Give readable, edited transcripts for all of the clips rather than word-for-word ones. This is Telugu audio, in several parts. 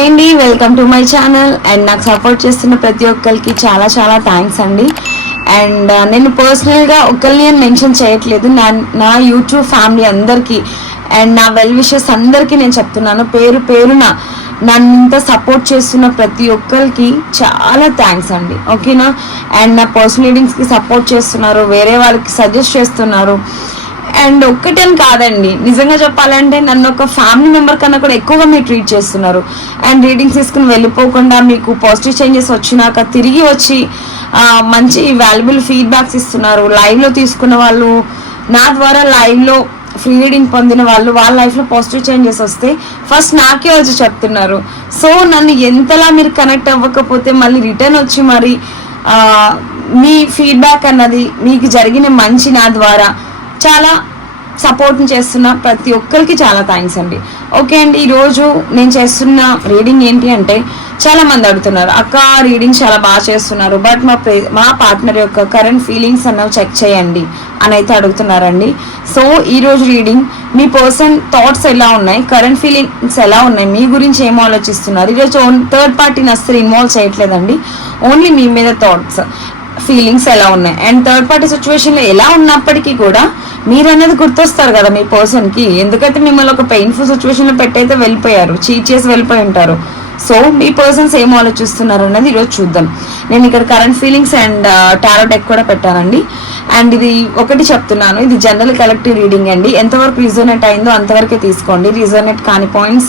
హాయ్ అండి, welcome to my channel. And నాకు సపోర్ట్ చేస్తున్న ప్రతి ఒక్కరికి చాలా చాలా థ్యాంక్స్ అండి. అండ్ నేను పర్సనల్గా ఒకరిని మెన్షన్ చేయట్లేదు, నా యూట్యూబ్ ఫ్యామిలీ అందరికీ అండ్ నా వెల్ విషెస్ అందరికీ నేను చెప్తున్నాను. పేరు పేరున నన్ను ఇంత సపోర్ట్ చేస్తున్న ప్రతి ఒక్కరికి చాలా థ్యాంక్స్ అండి, ఓకేనా. అండ్ నా పర్సనల్ రీడింగ్స్కి సపోర్ట్ చేస్తున్నారు, వేరే వాళ్ళకి సజెస్ట్ చేస్తున్నారు. అండ్ ఒక్కటని కాదండి, నిజంగా చెప్పాలంటే నన్ను ఒక ఫ్యామిలీ మెంబర్ కన్నా కూడా ఎక్కువగా మీరు ట్రీట్ చేస్తున్నారు. అండ్ రీడింగ్స్ తీసుకుని వెళ్ళిపోకుండా మీకు పాజిటివ్ చేంజెస్ వచ్చినాక తిరిగి వచ్చి మంచి వాల్యుబుల్ ఫీడ్బ్యాక్స్ ఇస్తున్నారు. లైవ్లో తీసుకున్న వాళ్ళు, నా ద్వారా లైవ్లో ఫ్రీ రీడింగ్ పొందిన వాళ్ళు, వాళ్ళ లైఫ్లో పాజిటివ్ చేంజెస్ వస్తే ఫస్ట్ నాకే వచ్చి చెప్తున్నారు. సో నన్ను ఎంతలా మీరు కనెక్ట్ అవ్వకపోతే మళ్ళీ రిటర్న్ వచ్చి మరి మీ ఫీడ్బ్యాక్ అన్నది మీకు జరిగిన మంచి నా ద్వారా చాలా సపోర్ట్ని చేస్తున్న ప్రతి ఒక్కరికి చాలా థ్యాంక్స్ అండి. ఓకే అండి, ఈరోజు నేను చేస్తున్న రీడింగ్ ఏంటి అంటే, చాలా మంది అడుగుతున్నారు, అక్క రీడింగ్ చాలా బాగా చేస్తున్నారు బట్ మా పార్ట్నర్ యొక్క కరెంట్ ఫీలింగ్స్ అన్నవి చెక్ చేయండి అని అయితే అడుగుతున్నారండి. సో ఈరోజు రీడింగ్ మీ పర్సన్ థాట్స్ ఎలా ఉన్నాయి, కరెంట్ ఫీలింగ్స్ ఎలా ఉన్నాయి, మీ గురించి ఏం ఆలోచిస్తున్నారు. ఈరోజు థర్డ్ పార్టీని అస్సలు ఇన్వాల్వ్ చేయట్లేదండి, ఓన్లీ మీ మీద థాట్స్ ఫీలింగ్స్ ఎలా ఉన్నాయి. అండ్ థర్డ్ పార్టీ సిచ్యువేషన్లో ఎలా ఉన్నప్పటికీ కూడా మీరు అనేది గుర్తొస్తారు కదా మీ పర్సన్కి, ఎందుకైతే మిమ్మల్ని ఒక పెయిన్ఫుల్ సిచ్యువేషన్లో పెట్టయితే వెళ్ళిపోయారు, చీట్ చేసి వెళ్ళిపోయి ఉంటారు. సో మీ పర్సన్స్ ఏం ఆలోచిస్తున్నారు అన్నది ఈరోజు చూద్దాం. నేను ఇక్కడ current feelings and tarot deck కూడా పెట్టానండి. అండ్ ఇది ఒకటి చెప్తున్నాను, ఇది జనరల్ కలెక్టివ్ రీడింగ్ అండి. ఎంతవరకు రిజోనేట్ అయిందో అంతవరకే తీసుకోండి. రిజోనేట్ కాని పాయింట్స్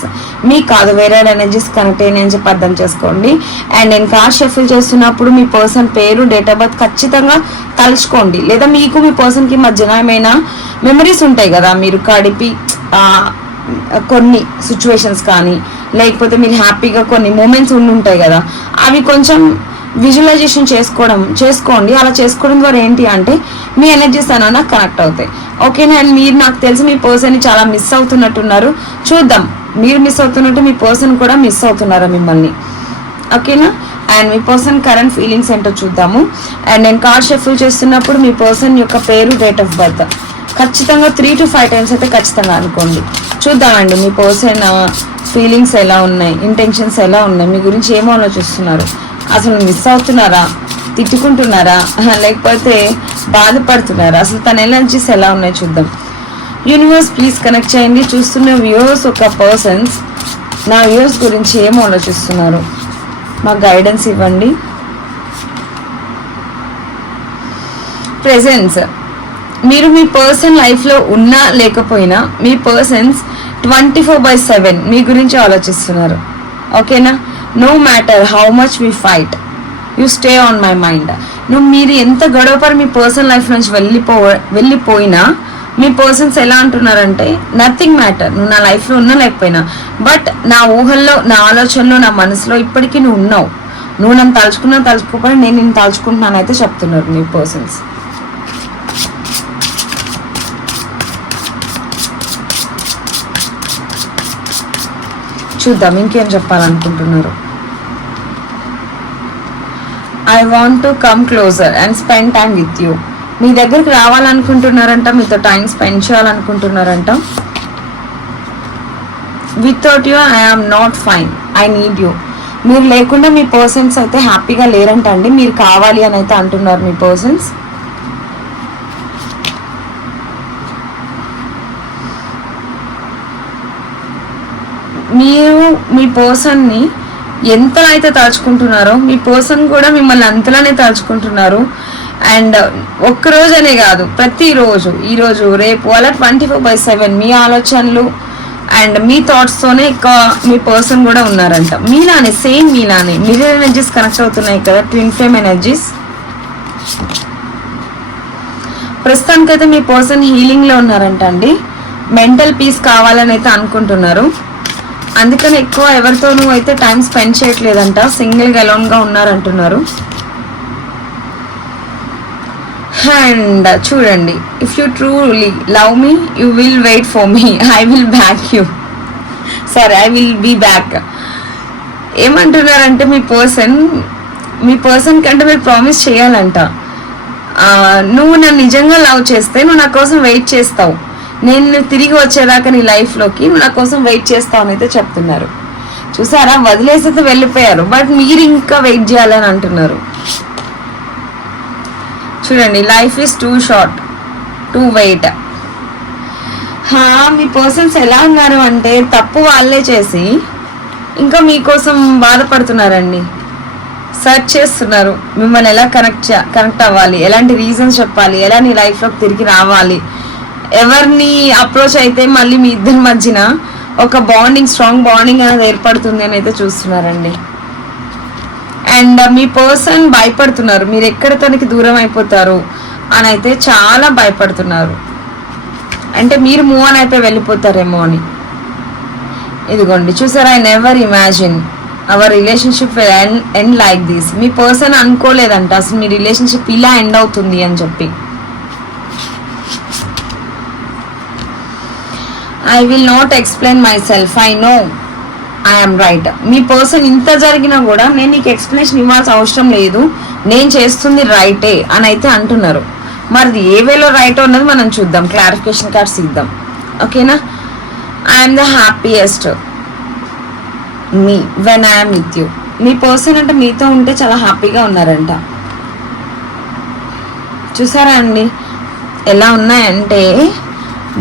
మీకు కాదు, వేరే ఎనర్జీస్ కనెక్ట్ అయ్యి చెప్పి అర్థం చేసుకోండి. అండ్ నేను కార్డ్ షఫుల్ చేస్తున్నప్పుడు మీ పర్సన్ పేరు, డేట్ ఆఫ్ బర్త్ ఖచ్చితంగా తలుచుకోండి. లేదా మీకు మీ పర్సన్కి మధ్యన ఏమైనా మెమరీస్ ఉంటాయి కదా, మీరు కడిపి కొన్ని సిచ్యువేషన్స్ కానీ లేకపోతే మీరు హ్యాపీగా కొన్ని మూమెంట్స్ ఉంటాయి కదా, అవి కొంచెం విజువలైజేషన్ చేసుకోండి. అలా చేసుకోవడం ద్వారా ఏంటి అంటే మీ ఎనర్జీస్ అన్న కనెక్ట్ అవుతాయి, ఓకేనా. అండ్ మీరు నాకు తెలిసి మీ పర్సన్ని చాలా మిస్ అవుతున్నట్టున్నారు. చూద్దాం, మీరు మిస్ అవుతున్నట్టు మీ పర్సన్ కూడా మిస్ అవుతున్నారా మిమ్మల్ని, ఓకేనా. అండ్ మీ పర్సన్ కరెంట్ ఫీలింగ్స్ ఏంటో చూద్దాము. అండ్ నేను కార్డ్ షఫుల్ చేస్తున్నప్పుడు మీ పర్సన్ యొక్క పేరు, డేట్ ఆఫ్ బర్త్ ఖచ్చితంగా 3 to 5 times అయితే ఖచ్చితంగా అనుకోండి. చూద్దామండి మీ పర్సన్ ఫీలింగ్స్ ఎలా ఉన్నాయి, ఇంటెన్షన్స్ ఎలా ఉన్నాయి, మీ గురించి ఏమో ఆలోచిస్తున్నారు, అసలు మిస్ అవుతున్నారా, తిట్టుకుంటున్నారా, లేకపోతే బాధపడుతున్నారా, అసలు తన ఎనర్జీస్ ఎలా ఉన్నాయి చూద్దాం. యూనివర్స్ ప్లీజ్ కనెక్ట్ చేయండి. చూస్తున్న వ్యూవర్స్ ఒక పర్సన్స్ నా వ్యూవర్స్ గురించి ఏమో ఆలోచిస్తున్నారు, మాకు గైడెన్స్ ఇవ్వండి. ప్రెజెన్స్, మీరు మీ పర్సన్ లైఫ్లో ఉన్నా లేకపోయినా మీ పర్సన్స్ 24/7 మీ గురించి ఆలోచిస్తున్నారు, ఓకేనా. No matter how much we fight, you stay on my mind. మీరు ఎంత గొడవపడి మీ పర్సన్ లైఫ్ నుంచి వెళ్ళిపోయినా మీ పర్సన్స్ ఎలా అంటున్నారంటే, నథింగ్ మ్యాటర్, నువ్వు నా లైఫ్లో ఉన్నా లేకపోయినా, బట్ నా ఊహల్లో, నా ఆలోచనలో, నా మనసులో ఇప్పటికీ నువ్వు ఉన్నావు. నువ్వు నన్ను తలుచుకోకపోయినా నేను నిన్ను తలుచుకుంటున్నాను అయితే చెప్తున్నారు మీ పర్సన్స్. చూద్దాం ఇంకేం చెప్పాలనుకుంటున్నారు. I want to come closer and spend time with you. మీ దగ్గరికి రావాలనుకుంటున్నారంట, మీతో టైం స్పెండ్ చేయాలనుకుంటున్నారంట. Without you I am not fine, I need you. మీరు లేకుండా మీ పర్సన్స్ అయితే హ్యాపీగా లేరంట అండి, మీరు కావాలి అని అయితే అంటున్నారు మీ పర్సన్స్. మీరు మీ పర్సన్ని ఎంతలా అయితే తలుచుకుంటున్నారో మీ పర్సన్ కూడా మిమ్మల్ని అంతలానే తలుచుకుంటున్నారు. అండ్ ఒక్కరోజు అనే కాదు, ప్రతిరోజు, ఈరోజు, రేపు, అలా 24/7 మీ ఆలోచనలు అండ్ మీ థాట్స్తోనే ఎక్కువ మీ పర్సన్ కూడా ఉన్నారంట. మీలానే, సేమ్ మీలానే మిర్రర్ ఎనర్జీస్ కనెక్ట్ అవుతున్నాయి కదా, ట్విన్ ఫ్లేమ్ ఎనర్జీస్. ప్రస్తుతానికైతే మీ పర్సన్ హీలింగ్లో ఉన్నారంట అండి. మెంటల్ పీస్ కావాలని అయితే అనుకుంటున్నారు, అందుకని ఎక్కువ ఎవరితోనూ అయితే టైం స్పెండ్ చేయట్లేదంట, సింగిల్గా అలోన్గా ఉన్నారంటున్నారు. అండ్ చూడండి, if you truly love me you will wait for me, I will back you, sorry I will be back. ఏమంటున్నారంటే మీ పర్సన్ కంటే మీరు ప్రామిస్ చేయాలంట, నువ్వు నన్ను నిజంగా లవ్ చేస్తే నువ్వు నా కోసం వెయిట్ చేస్తావు, నేను తిరిగి వచ్చేదాకా నీ లైఫ్లోకి నువ్వు నా కోసం వెయిట్ చేస్తావు అని అయితే చెప్తున్నారు. చూసారా, వదిలేసి వెళ్ళిపోయారు, బట్ మీరు ఇంకా వెయిట్ చేయాలని అంటున్నారు. చూడండి, life is too short to wait. మీ పర్సన్స్ ఎలా ఉన్నారు అంటే తప్పు వాళ్ళే చేసి ఇంకా మీకోసం బాధపడుతున్నారండి. సర్చ్ చేస్తున్నారు మిమ్మల్ని ఎలా కనెక్ట్ అవ్వాలి, ఎలాంటి రీజన్స్ చెప్పాలి, ఎలా నీ లైఫ్లోకి తిరిగి రావాలి, ఎవరిని అప్రోచ్ అయితే మళ్ళీ మీ ఇద్దరి మధ్యన ఒక స్ట్రాంగ్ బాండింగ్ అనేది ఏర్పడుతుంది అని అయితే చూస్తున్నారండి. అండ్ మీ పర్సన్ భయపడుతున్నారు, మీరు ఎక్కడ తనకి దూరం అయిపోతారు అని అయితే చాలా భయపడుతున్నారు. అంటే మీరు మూవ్ ఆన్ అయిపోయి వెళ్ళిపోతారేమో అని. ఇదిగోండి, చూసారా, I never imagine our relationship end like this. మీ పర్సన్ అనుకోలేదంట అసలు మీ రిలేషన్షిప్ ఇలా ఎండ్ అవుతుంది అని చెప్పి. I will not explain myself, I know I'm right. మీ పర్సన్ ఇంత జరిగినా కూడా నేను నీకు ఎక్స్ప్లెనేషన్ ఇవ్వాల్సిన అవసరం లేదు, నేను చేస్తుంది రైటే అని అయితే అంటున్నారు. మరి ఏ వేలో రైట్ ఉన్నది మనం చూద్దాం, క్లారిఫికేషన్ కార్డ్స్ ఇద్దాం. ఓకేనా. I'm the happiest me when I'm with you. Me person అంటే మీతో ఉంటే చాలా హ్యాపీగా ఉన్నారంట. చూసారా అండి ఎలా ఉన్నాయంటే,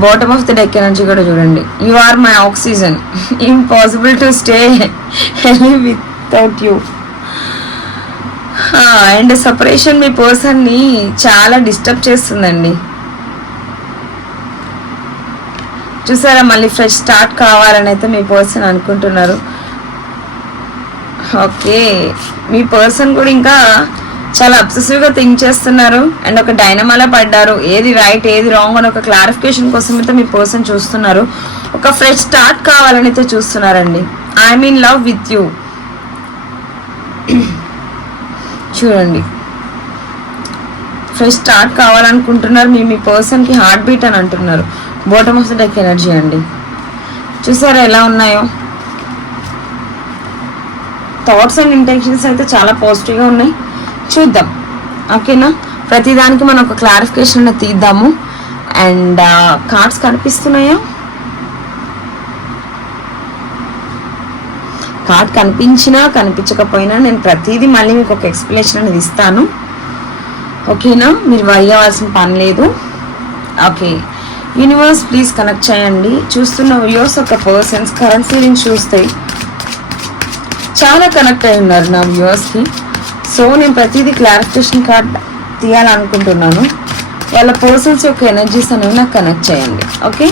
bottom of the deck energy కూడా చూడండి. You are my oxygen, impossible to stay without you. And separation మీ పర్సన్ని చాలా డిస్టర్బ్ చేస్తుందండి. చూసారా, మళ్ళీ ఫ్రెష్ స్టార్ట్ కావాలని అయితే మీ పర్సన్ అనుకుంటున్నారు. ఓకే, మీ పర్సన్ కూడా ఇంకా చాలా అబ్సెసివ్గా థింక్ చేస్తున్నారు అండ్ ఒక డైనమాలో పడ్డారు. ఏది రైట్ ఏది రాంగ్ అని ఒక క్లారిఫికేషన్ కోసం అయితే మీ పర్సన్ చూస్తున్నారు. ఒక ఫ్రెష్ స్టార్ట్ కావాలని అయితే చూస్తున్నారండి. I'm in love with you. చూడండి, ఫ్రెష్ స్టార్ట్ కావాలనుకుంటున్నారు. మీ పర్సన్కి హార్ట్ బీట్ అని అంటున్నారు. Bottom of the deck energy అండి. చూసారా ఎలా ఉన్నాయో. థాట్స్ అండ్ ఇంటెన్షన్స్ అయితే చాలా పాజిటివ్గా ఉన్నాయి. చూద్దాం, ఓకేనా. ప్రతిదానికి మనం ఒక క్లారిఫికేషన్ తీద్దాము. అండ్ కార్డ్స్ కనిపిస్తున్నాయా? కార్డ్ కనిపించినా కనిపించకపోయినా నేను ప్రతిదీ మళ్ళీ మీకు ఒక ఎక్స్ప్లెనేషన్ అనేది ఇస్తాను. ఓకేనా, మీరు వరి అవ్వాల్సిన పని లేదు. ఓకే, యూనివర్స్ ప్లీజ్ కనెక్ట్ చేయండి. చూస్తున్న వ్యూవర్స్ ఒక పర్సన్స్ కరెంట్ ఫీలింగ్స్ చూస్తే చాలా కనెక్ట్ అయి ఉన్నారు నా వ్యూవర్స్కి. సో నేను ప్రతిదీ క్లారిఫికేషన్ కార్డ్ తీయాలనుకుంటున్నాను. వాళ్ళ పర్సన్స్ యొక్క ఎనర్జీస్ అనేవి నాకు కనెక్ట్ చేయండి. ఓకే,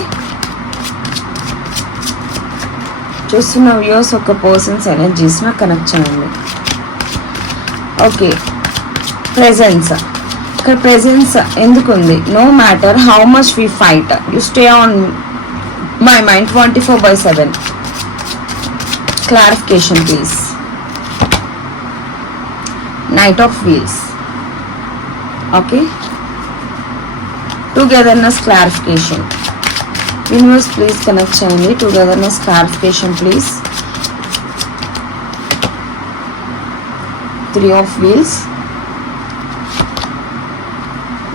చూస్తున్న వ్యూవర్స్ ఒక పర్సన్స్ ఎనర్జీస్ నాకు కనెక్ట్ చేయండి. Okay, presence. ఇక్కడ ప్రెజెన్స్ ఎందుకు ఉంది? No matter how much we fight you stay on my mind 24/7. Clarification please. Knight of Wheels. Okay, togetherness clarification. Universe please connect cheyandi. Togetherness clarification please. 3 of Wheels,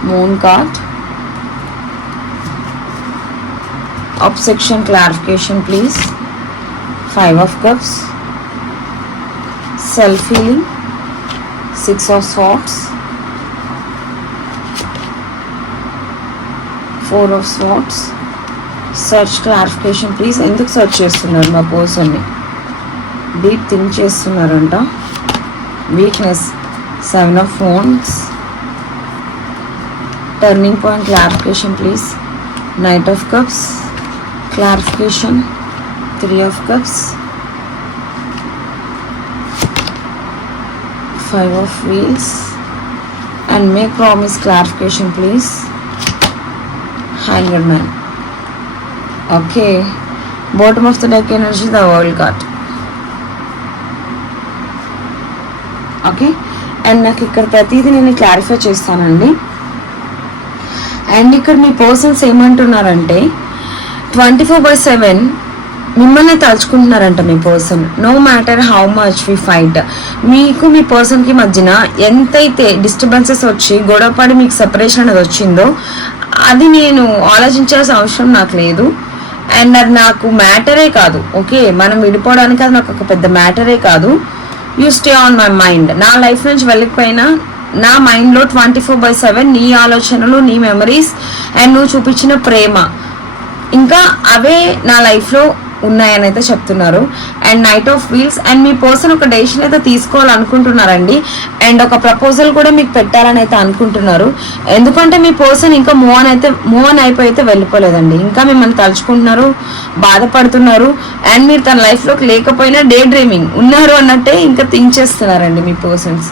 Moon card, obsession clarification please. 5 of Cups, self healing, 6 of Swords, 4 of Swords. Search clarification please. ఎందుకు సెర్చ్ చేస్తున్నారు మా పర్సన్ని? డీప్ థింక్ చేస్తున్నారంట. Weakness 7 of Wands. Turning point clarification please. Knight of Cups clarification. 3 of Cups, 5 of Wheels, and make promise clarification please. Hanged Man. Okay, bottom of the deck energy, the World card. Okay, and నాకు ఇక్కడ ప్రతిదీ నేను క్లారిఫై చేస్తానండి. అండ్ ఇక్కడ మీ పర్సన్స్ ఏమంటున్నారంటే 24/7 మిమ్మల్ని తలుచుకుంటున్నారంట మీ person. No matter how much we fight. మీకు మీ పర్సన్కి మధ్యన ఎంతైతే డిస్టర్బెన్సెస్ వచ్చి గొడవపడి మీకు సెపరేషన్ అనేది వచ్చిందో అది నేను ఆలోచించాల్సిన అవసరం నాకు లేదు. అండ్ అది నాకు మ్యాటరే కాదు. ఓకే, మనం విడిపోవడానికి అది నాకు ఒక పెద్ద మ్యాటరే కాదు. You stay on my mind. నా లైఫ్ నుంచి వెళ్ళకపోయినా నా మైండ్లో 24/7 నీ ఆలోచనలు, నీ మెమరీస్ అండ్ నువ్వు చూపించిన ప్రేమ ఇంకా అవే నా లైఫ్లో ఉన్నాయని అయితే చెప్తున్నారు. And knight of wheels and మీ పర్సన్ ఒక డెసిషన్ అయితే తీసుకోవాలనుకుంటున్నారండి. అండ్ ఒక ప్రపోజల్ కూడా మీకు పెట్టాలని అయితే అనుకుంటున్నారు. ఎందుకంటే మీ పర్సన్ ఇంకా మూవ్ ఆన్ అయిపోయి అయితే వెళ్ళిపోలేదండి. ఇంకా మిమ్మల్ని తలుచుకుంటున్నారు, బాధపడుతున్నారు. అండ్ మీరు తన లైఫ్లోకి లేకపోయినా డే డ్రీమింగ్ ఉన్నారు అన్నట్టే ఇంకా థింక్ చేస్తున్నారండి మీ పర్సన్స్.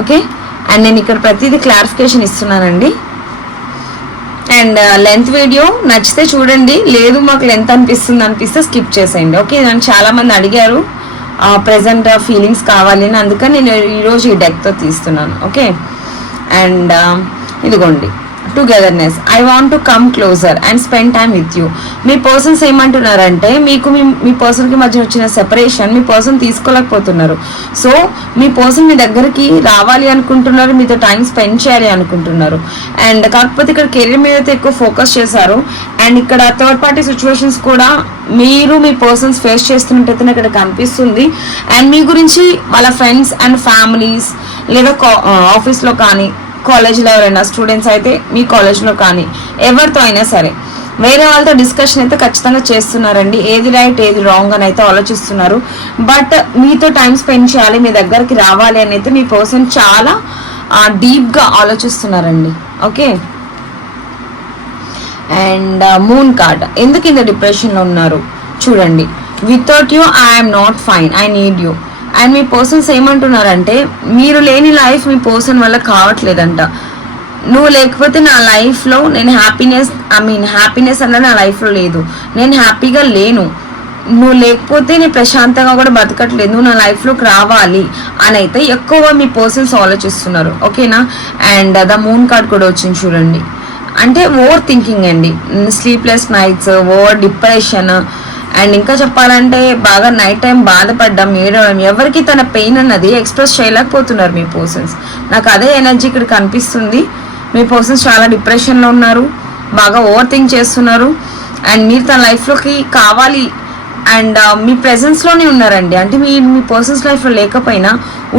ఓకే, అండ్ నేను ఇక్కడ ప్రతిదీ క్లారిఫికేషన్ ఇస్తున్నానండి. అండ్ లెంత్ వీడియో నచ్చితే చూడండి, లేదు మాకు లెంత్ అనిపిస్తే స్కిప్ చేసేయండి. ఓకే, నన్ను చాలామంది అడిగారు ప్రెజెంట్ ఫీలింగ్స్ కావాలి అని, అందుకని నేను ఈరోజు ఈ డెక్తో తీస్తున్నాను. ఓకే, అండ్ ఇదిగోండి togetherness. I want to come closer and spend time with you. మీ పర్సన్స్ ఏమంటున్నారంటే మీకు మీ పర్సన్కి మధ్య వచ్చిన సెపరేషన్ మీ పర్సన్ తీసుకోలేకపోతున్నారు. సో మీ పర్సన్ మీ దగ్గరికి రావాలి అనుకుంటున్నారు, మీతో టైం స్పెండ్ చేయాలి అనుకుంటున్నారు. అండ్ కాకపోతే ఇక్కడ కెరీర్ మీద అయితే ఎక్కువ ఫోకస్ చేశారు. అండ్ ఇక్కడ థర్డ్ పార్టీ సిచ్యువేషన్స్ కూడా మీరు మీ పర్సన్స్ ఫేస్ చేస్తున్నట్టయితే ఇక్కడ కనిపిస్తుంది. అండ్ మీ గురించి వాళ్ళ ఫ్రెండ్స్ అండ్ ఫ్యామిలీస్ లేదా ఆఫీస్లో కానీ కాలేజ్లో ఎవరైనా స్టూడెంట్స్ అయితే మీ కాలేజ్లో కానీ ఎవరితో అయినా సరే వేరే వాళ్ళతో డిస్కషన్ అయితే ఖచ్చితంగా చేస్తున్నారండి. ఏది రైట్ ఏది రాంగ్ అని అయితే ఆలోచిస్తున్నారు. బట్ మీతో టైం స్పెండ్ చేయాలి, మీ దగ్గరికి రావాలి అని అయితే మీ పర్సన్ చాలా డీప్గా ఆలోచిస్తున్నారండి. Okay, and moon card. ఎందుకు ఇంత డిప్రెషన్లో ఉన్నారు చూడండి. Without you I'm not fine, I need you. And మీ పర్సన్స్ ఏమంటున్నారంటే మీరు లేని లైఫ్ మీ పర్సన్ వల్ల కావట్లేదంట. నువ్వు లేకపోతే నా లైఫ్లో నేను హ్యాపీనెస్ అన్నది నా లైఫ్లో లేదు, నేను హ్యాపీగా లేను. నువ్వు లేకపోతే నేను ప్రశాంతంగా కూడా బతకట్లేదు, నువ్వు నా లైఫ్లోకి రావాలి అని అయితే ఎక్కువగా మీ పర్సన్స్ ఆలోచిస్తున్నారు. ఓకేనా, అండ్ ద మూన్ కార్డ్ కూడా వచ్చింది చూడండి. అంటే ఓవర్ థింకింగ్ అండి, sleepless nights, over depression. And ఇంకా చెప్పాలంటే బాగా నైట్ టైం బాధపడ్డం, ఏడవడం, ఎవరికి తన పెయిన్ అన్నది ఎక్స్ప్రెస్ చేయలేకపోతున్నారు మీ పర్సన్స్. నాకు అదే ఎనర్జీ ఇక్కడ కనిపిస్తుంది. మీ పర్సన్స్ చాలా డిప్రెషన్లో ఉన్నారు, బాగా ఓవర్ థింక్ చేస్తున్నారు. అండ్ మీరు తన లైఫ్లోకి కావాలి అండ్ మీ ప్రెజెన్స్లోనే ఉన్నారండి. అంటే మీ పర్సన్స్ లైఫ్లో లేకపోయినా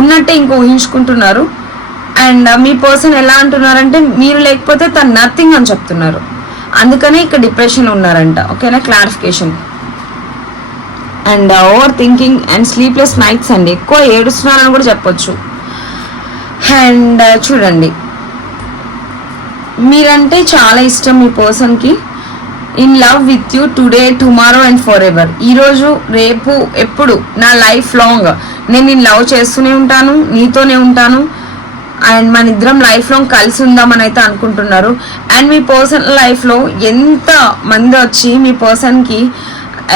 ఉన్నట్టే ఇంకో ఊహించుకుంటున్నారు. అండ్ మీ పర్సన్ ఎలా అంటున్నారంటే మీరు లేకపోతే తను నథింగ్ అని చెప్తున్నారు. అందుకనే ఇక్కడ డిప్రెషన్లో ఉన్నారంట. ఓకేనా, clarification. And over thinking and sleepless nights అండి, ఎక్కువ ఏడుస్తున్నారని కూడా చెప్పొచ్చు. అండ్ చూడండి, మీరంటే చాలా ఇష్టం మీ పర్సన్కి. In love with you today, tomorrow and for ever. ఈరోజు, రేపు, ఎప్పుడు, నా లైఫ్ లాంగ్ నేను నేను లవ్ చేస్తూనే ఉంటాను, నీతోనే ఉంటాను. అండ్ మన ఇద్దరం లైఫ్ లాంగ్ కలిసి ఉందామని అయితే అనుకుంటున్నారు. అండ్ మీ పర్సన్ లైఫ్లో ఎంత మంది వచ్చి మీ పర్సన్కి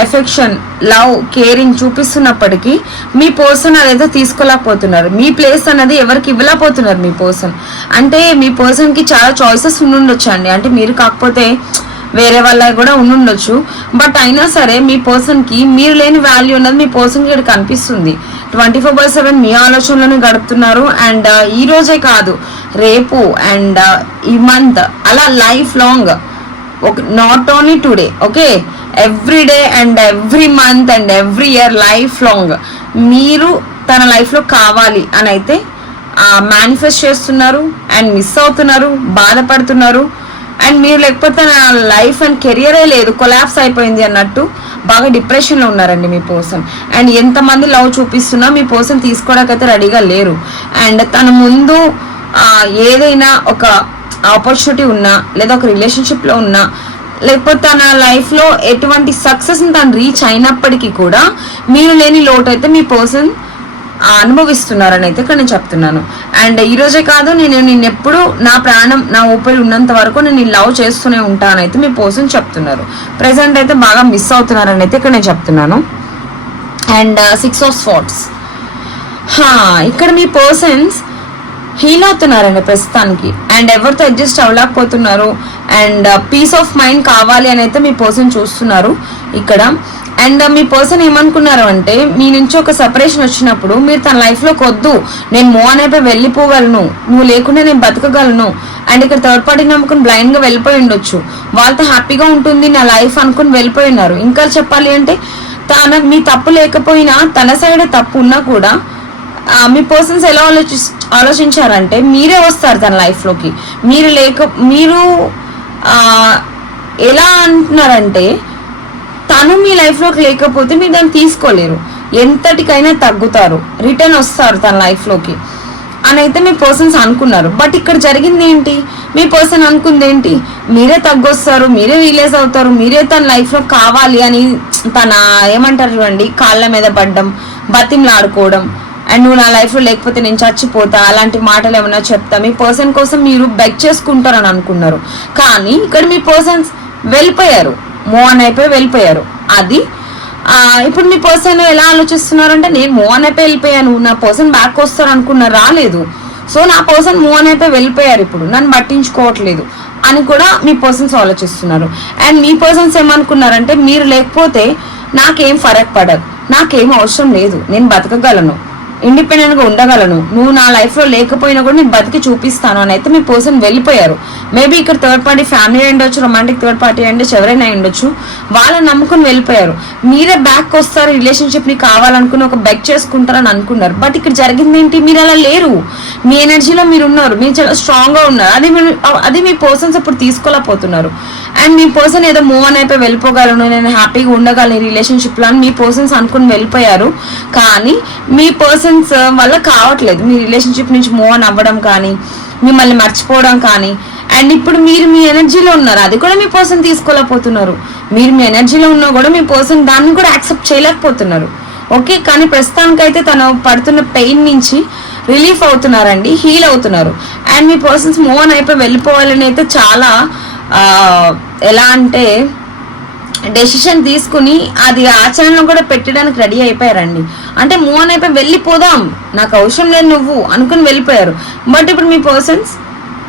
ఎఫెక్షన్, లవ్, కేరింగ్ చూపిస్తున్నప్పటికీ మీ పర్సన్ అదైతే తీసుకోలేకపోతున్నారు. మీ ప్లేస్ అన్నది ఎవరికి ఇవ్వలేకపోతున్నారు మీ పర్సన్. అంటే మీ పర్సన్కి చాలా చాయిసెస్ ఉండుండొచ్చు అండి. అంటే మీరు కాకపోతే వేరే వాళ్ళ కూడా ఉండుండొచ్చు. బట్ అయినా సరే మీ పర్సన్కి మీరు లేని వాల్యూ ఉన్నది మీ పర్సన్కి ఇక్కడ కనిపిస్తుంది. 24/7 మీ ఆలోచనలను గడుపుతున్నారు. అండ్ ఈ రోజే కాదు, రేపు అండ్ ఈ మంత్ అలా life long, not only today. Okay, every day and every month and every year life long మీరు తన లైఫ్లో కావాలి అని అయితే మేనిఫెస్ట్ చేస్తున్నారు. అండ్ మిస్ అవుతున్నారు, బాధపడుతున్నారు. అండ్ మీరు లేకపోతే నా లైఫ్ అండ్ కెరియరే లేదు, కొలాప్స్ అయిపోయింది అన్నట్టు బాగా డిప్రెషన్లో ఉన్నారండి మీ పర్సన్. అండ్ ఎంతమంది లవ్ చూపిస్తున్నా మీ పర్సన్ తీసుకోవడానికైతే రెడీగా లేరు. అండ్ తన ముందు ఏదైనా ఒక ఆపర్చునిటీ ఉన్నా, లేదా ఒక రిలేషన్షిప్లో ఉన్నా, లేకపోతే తన లైఫ్లో ఎటువంటి సక్సెస్ని తను రీచ్ అయినప్పటికీ కూడా మీరు లేని లోటు అయితే మీ పర్సన్ అనుభవిస్తున్నారని అయితే ఇక్కడ నేను చెప్తున్నాను. అండ్ ఈరోజే కాదు, నేను ఎప్పుడు నా ప్రాణం నా ఊపిరి ఉన్నంత వరకు నేను లవ్ చేస్తూనే ఉంటానైతే మీ పర్సన్ చెప్తున్నారు. ప్రెసెంట్ అయితే బాగా మిస్ అవుతున్నారని అయితే ఇక్కడ నేను చెప్తున్నాను. And 6 of Swords. ఇక్కడ మీ పర్సన్స్ హీల్ అవుతున్నారండి ప్రస్తుతానికి. అండ్ ఎవరితో అడ్జస్ట్ అవ్వలేకపోతున్నారు. అండ్ పీస్ ఆఫ్ మైండ్ కావాలి అని అయితే మీ పర్సన్ చూస్తున్నారు ఇక్కడ. అండ్ మీ పర్సన్ ఏమనుకున్నారు అంటే మీ నుంచి ఒక సెపరేషన్ వచ్చినప్పుడు మీరు తన లైఫ్లోకి వద్దు, నేను మూవ్ ఆన్ అయిపోయి వెళ్ళిపోగలను, నువ్వు లేకుండా నేను బతకగలను, అండ్ ఇక్కడ థర్డ్ పార్టీ నమ్ముకుని బ్లైండ్గా వెళ్ళిపోయి ఉండొచ్చు, వాళ్ళతో హ్యాపీగా ఉంటుంది నా లైఫ్ అనుకుని వెళ్ళిపోయి ఉన్నారు. ఇంకా చెప్పాలి అంటే మీ తప్పు లేకపోయినా తన సైడ్ తప్పు ఉన్నా కూడా మీ పర్సన్స్ ఎలా ఆలోచించారంటే మీరే వస్తారు తన లైఫ్లోకి. మీరు ఎలా అంటున్నారంటే తను మీ లైఫ్లోకి లేకపోతే మీరు దాన్ని తీసుకోలేరు, ఎంతటికైనా తగ్గుతారు, రిటర్న్ వస్తారు తన లైఫ్లోకి అని అయితే మీ పర్సన్స్ అనుకున్నారు. బట్ ఇక్కడ జరిగింది ఏంటి, మీ పర్సన్ అనుకుంది ఏంటి, మీరే తగ్గొస్తారు, మీరే రిలీజ్ అవుతారు, మీరే తన లైఫ్లో కావాలి అని తన ఏమంటారు చూడండి కాళ్ళ మీద పడ్డం, బతిమలాడుకోవడం, అండ్ నువ్వు నా లైఫ్లో లేకపోతే నేను చచ్చిపోతా అలాంటి మాటలు ఏమైనా చెప్తా మీ పర్సన్ కోసం మీరు బెగ్ చేసుకుంటారని అనుకున్నారు. కానీ ఇక్కడ మీ పర్సన్స్ వెళ్ళిపోయారు, మూవ్ ఆన్ అయిపోయి వెళ్ళిపోయారు. అది ఇప్పుడు మీ పర్సన్ ఎలా ఆలోచిస్తున్నారంటే నేను మూవ్ ఆన్ అయిపోయి వెళ్ళిపోయాను, నా పర్సన్ బ్యాక్ వస్తారు అనుకున్నా, రాలేదు. సో నా పర్సన్ మూవ్ ఆన్ అయిపోయి వెళ్ళిపోయారు, ఇప్పుడు నన్ను పట్టించుకోవట్లేదు అని కూడా మీ పర్సన్స్ ఆలోచిస్తున్నారు. అండ్ మీ పర్సన్స్ ఏమనుకున్నారంటే మీరు లేకపోతే నాకేం ఫరక్ పడదు, నాకేం అవసరం లేదు, నేను బతకగలను, ఇండిపెండెంట్గా ఉండగలను, నువ్వు నా లైఫ్లో లేకపోయినా కూడా నేను బతికి చూపిస్తాను అని అయితే మీ పర్సన్ వెళ్ళిపోయారు. మేబీ ఇక్కడ థర్డ్ పార్టీ ఫ్యామిలీ ఉండొచ్చు, రొమాంటిక్ థర్డ్ పార్టీ ఉండొచ్చు, ఎవరైనా ఉండొచ్చు, వాళ్ళని నమ్ముకుని వెళ్ళిపోయారు. మీరే బ్యాక్ వస్తారు, రిలేషన్షిప్ని కావాలనుకుని ఒక బెగ్ చేసుకుంటారని అనుకున్నారు. బట్ ఇక్కడ జరిగింది ఏంటి, మీరు అలా లేరు, మీ ఎనర్జీలో మీరు ఉన్నారు, మీరు చాలా స్ట్రాంగ్గా ఉన్నారు. అది మీ పర్సన్స్ ఇప్పుడు తీసుకోలేకపోతున్నారు. అండ్ మీ పర్సన్ ఏదో మూవ్ ఆన్ అయిపోయి వెళ్ళిపోగలను, నేను హ్యాపీగా ఉండగలను ఈ రిలేషన్షిప్లో అని మీ పర్సన్స్ అనుకుని వెళ్ళిపోయారు. కానీ మీ పర్సన్స్ వల్ల కావట్లేదు మీ రిలేషన్షిప్ నుంచి మూవ్ ఆన్ అవ్వడం కానీ, మిమ్మల్ని మర్చిపోవడం కానీ. అండ్ ఇప్పుడు మీరు మీ ఎనర్జీలో ఉన్నారు, అది కూడా మీ పర్సన్ తీసుకోలేకపోతున్నారు. మీరు మీ ఎనర్జీలో ఉన్నా కూడా మీ పర్సన్ దాన్ని కూడా యాక్సెప్ట్ చేయలేకపోతున్నారు. ఓకే, కానీ ప్రస్తుతానికైతే తను పడుతున్న పెయిన్ నుంచి రిలీఫ్ అవుతున్నారండి, హీల్ అవుతున్నారు. అండ్ మీ పర్సన్స్ మూవ్ ఆన్ అయిపోయి వెళ్ళిపోవాలని అయితే చాలా ఎలా అంటే డెసిషన్ తీసుకుని అది ఆచరణలో కూడా పెట్టడానికి రెడీ అయిపోయారండి. అంటే మూవ్ ఆన్ అయిపోయి వెళ్ళిపోదాం, నాకు అవసరం లేదు నువ్వు అనుకుని వెళ్ళిపోయారు. బట్ ఇప్పుడు మీ పర్సన్స్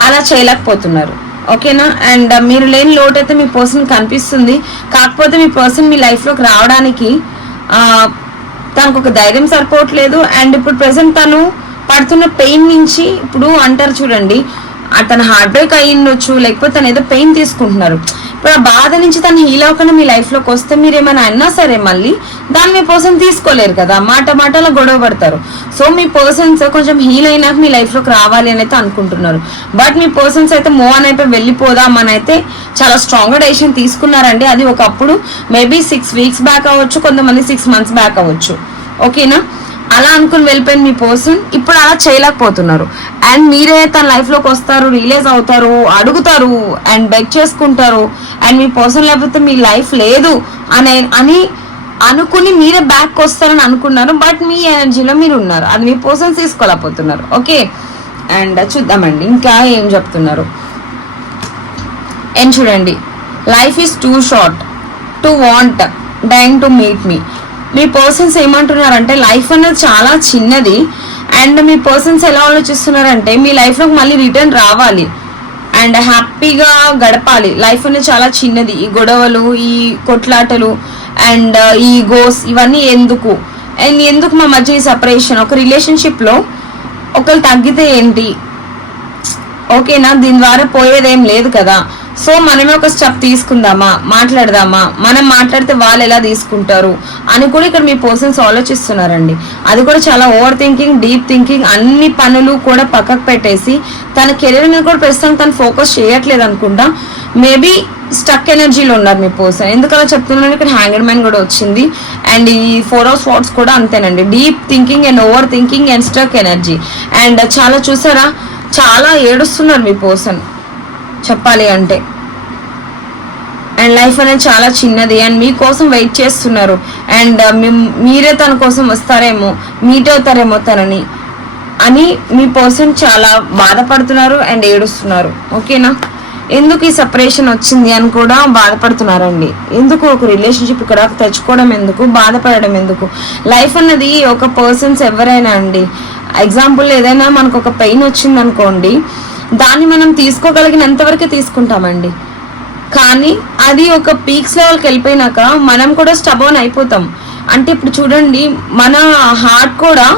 అలా చేయలేకపోతున్నారు. ఓకేనా, అండ్ మీరు లేని లోటు అయితే మీ పర్సన్ కనిపిస్తుంది. కాకపోతే మీ పర్సన్ మీ లైఫ్లోకి రావడానికి తనకు ఒక ధైర్యం సరిపోవట్లేదు. అండ్ ఇప్పుడు ప్రెసెంట్ తను పడుతున్న పెయిన్ నుంచి, ఇప్పుడు అంటారు చూడండి తన హార్ట్ బ్రేక్ అయ్యి ఉండొచ్చు, లేకపోతే తను ఏదో పెయిన్ తీసుకుంటున్నారు. ఇప్పుడు ఆ బాధ నుంచి తను హీల్ అవ్వకుండా మీ లైఫ్లోకి వస్తే మీరు ఏమైనా అన్నా సరే మళ్ళీ దాన్ని మీ పర్సన్ తీసుకోలేరు కదా, మాటలో గొడవ పడతారు. సో మీ పర్సన్స్ కొంచెం హీల్ అయినాక మీ లైఫ్లోకి రావాలి అని అయితే అనుకుంటున్నారు. బట్ మీ పర్సన్స్ అయితే మూవ్ ఆన్ అయిపోయి వెళ్ళిపోదామని అయితే చాలా స్ట్రాంగ్గా డెసిషన్ తీసుకున్నారండి. అది ఒకప్పుడు మేబీ 6 weeks బ్యాక్ అవ్వచ్చు, కొంతమంది 6 months బ్యాక్ అవ్వచ్చు. ఓకేనా, అలా అనుకుని వెళ్ళిపోయింది మీ పర్సన్. ఇప్పుడు అలా చేయలేకపోతున్నారు. అండ్ మీరే తన లైఫ్లోకి వస్తారు, రిలీజ్ అవుతారు, అడుగుతారు అండ్ బెగ్ చేసుకుంటారు. అండ్ మీ పర్సన్ లేకపోతే మీ లైఫ్ లేదు అని అనుకుని మీరే బ్యాక్ వస్తారని అనుకున్నారు. బట్ మీ ఎనర్జీలో మీరు ఉన్నారు, అది మీ పర్సన్ తీసుకోలేకపోతున్నారు. ఓకే, అండ్ చూద్దామండి ఇంకా ఏం చెప్తున్నారు. అండ్ చూడండి, life is too short to want dyeing to meet me. Me persons ఏమంటున్నారంటే లైఫ్ అనేది చాలా చిన్నది. అండ్ మీ పర్సన్స్ ఎలా ఆలోచిస్తున్నారంటే మీ లైఫ్లోకి మళ్ళీ రిటర్న్ రావాలి అండ్ హ్యాపీగా గడపాలి. లైఫ్ అనేది చాలా చిన్నది, ఈ గొడవలు, ఈ కొట్లాటలు అండ్ ఈ గోస్ ఇవన్నీ ఎందుకు, అండ్ ఎందుకు మా మధ్య ఈ సపరేషన్, ఒక రిలేషన్షిప్లో ఒకరు తగ్గితే ఏంటి, ఓకేనా, దీని ద్వారా పోయేదేం లేదు కదా. సో మనమే ఒక స్టెప్ తీసుకుందామా, మాట్లాడదామా, మనం మాట్లాడితే వాళ్ళు ఎలా తీసుకుంటారు అని కూడా ఇక్కడ మీ పర్సన్స్ ఆలోచిస్తున్నారండి. అది కూడా చాలా ఓవర్ థింకింగ్, డీప్ థింకింగ్, అన్ని పనులు కూడా పక్కకు పెట్టేసి తన కెరీర్ మీద కూడా ప్రస్తుతం తను ఫోకస్ చేయట్లేదు అనుకుంటా. మేబీ స్టక్ ఎనర్జీలో ఉన్నారు మీ పర్సన్. ఎందుకలా చెప్తున్నాను, ఇక్కడ హ్యాంగర్ మ్యాన్ కూడా వచ్చింది. అండ్ ఈ 4 of Swords కూడా అంతేనండి, deep thinking and over thinking and stuck energy. And చాలా చూసారా, చాలా ఏడుస్తున్నారు మీ పర్సన్ చెప్పాలి అంటే. అండ్ లైఫ్ అనేది చాలా చిన్నది అండ్ మీకోసం వెయిట్ చేస్తున్నారు. అండ్ మీరే తన కోసం వస్తారేమో, మీట్ అవుతారేమో తనని అని మీ పర్సన్ చాలా బాధపడుతున్నారు అండ్ ఏడుస్తున్నారు. ఓకేనా, ఎందుకు ఈ సపరేషన్ వచ్చింది అని కూడా బాధపడుతున్నారండి. ఎందుకు ఒక రిలేషన్షిప్ ఇక్కడ తెచ్చుకోవడం ఎందుకు, బాధపడడం ఎందుకు. లైఫ్ అన్నది ఒక పర్సన్స్ ఎవరైనా అండి, ఎగ్జాంపుల్ ఏదైనా మనకు ఒక పెయిన్ వచ్చింది అనుకోండి, దాన్ని మనం తీసుకోగలిగినంత వరకే తీసుకుంటామండి. కానీ అది ఒక పీక్స్ లెవెల్కి వెళ్ళిపోయినాక మనం కూడా స్టబోన్ అయిపోతాం. అంటే ఇప్పుడు చూడండి, మన హార్ట్ కూడా